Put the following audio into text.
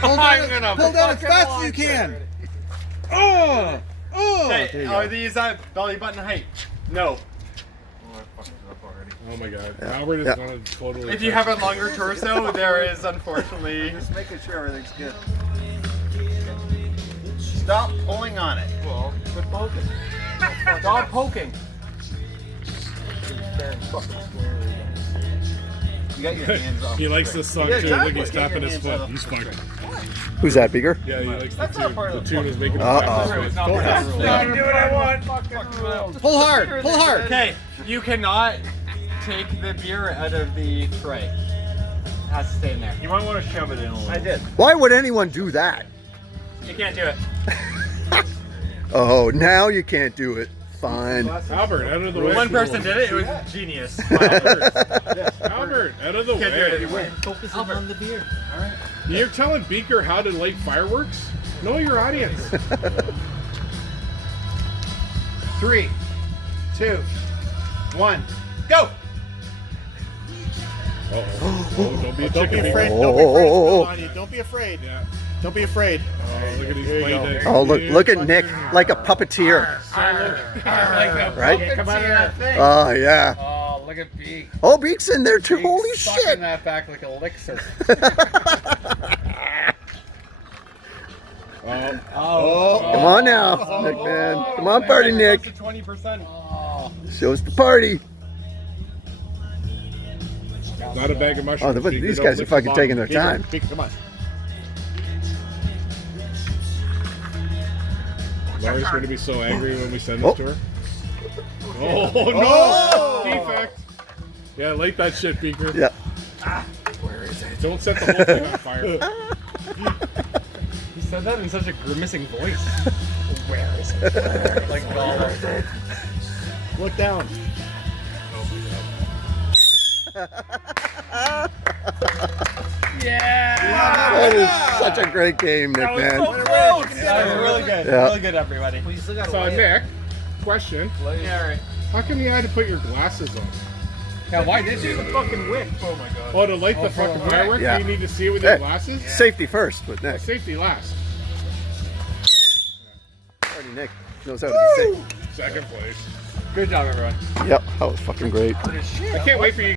Pull down as fast as you can. Oh! Oh! Okay, are these belly button height? No. Oh my god. Albert is gonna totally. If you have a longer torso, there is unfortunately. Just making sure everything's good. Stop pulling on it. Well, quit poking. Stop poking. You got your hands off. He likes this song Yeah, too. exactly. Look, he's tapping his Get your foot. hands He's fucking. Who's that, Beaker? Yeah, he likes the That's not tune. part of The the tune is making him Uh-oh. tap his It's foot. not part of the I rule. can do what I want. Pull hard. Pull hard. Okay, you cannot take the beer out of the tray. It has to stay in there. You might want to shove it in a little. I did. Why would anyone do that? You can't do it. Oh, now you can't do it. Fine. Albert, out of the way. One person did it. It was genius. Albert, out of the Can't do it way. anymore. Focus on the beer. You're telling Beaker how to light fireworks? Know your audience. 3, 2, 1, go! Uh-oh. Don't be a Don't be chicken. afraid. Beaker. Don't be afraid. Oh. to spill on you. Don't be afraid. Yeah. Don't be afraid. Oh, look at these There you blade go. decks. Oh, look at Nick, like a puppeteer. Right? Come out of that thing. Oh, yeah. Oh, look at Beak. Oh, Beak's in there too. Holy Beak's sucking shit. that back like a elixir. Come on now, Nick, man. Come on, party, Nick. 20%. Show us the party. Not a bag of Oh, mushrooms. Beaker. these Don't guys are lift the fucking bottom. taking their Beaker, time. Beaker, come on. Laurie's going to be so angry when we send Oh. this to her. Oh, no! Defect. Yeah, light that shit, Beaker. Yeah. Don't set the whole thing on fire. He said that in such a grimacing voice. Where is it? Like Gollum. Look down. That is such a great game, Nick, man. That was really good. Yeah. Really good, everybody. So, Nick, question. Yeah, all right. How come you had to put your glasses on? Yeah, why did you? Fucking whip. Oh my god. Oh, to light the for fucking what? fireworks? Yeah. You need to see it with Hey. your glasses? Safety first with Nick. Safety last. Party Nick knows how to be safe. Second place. Good job, everyone. Yep, that was fucking great. I can't wait for you.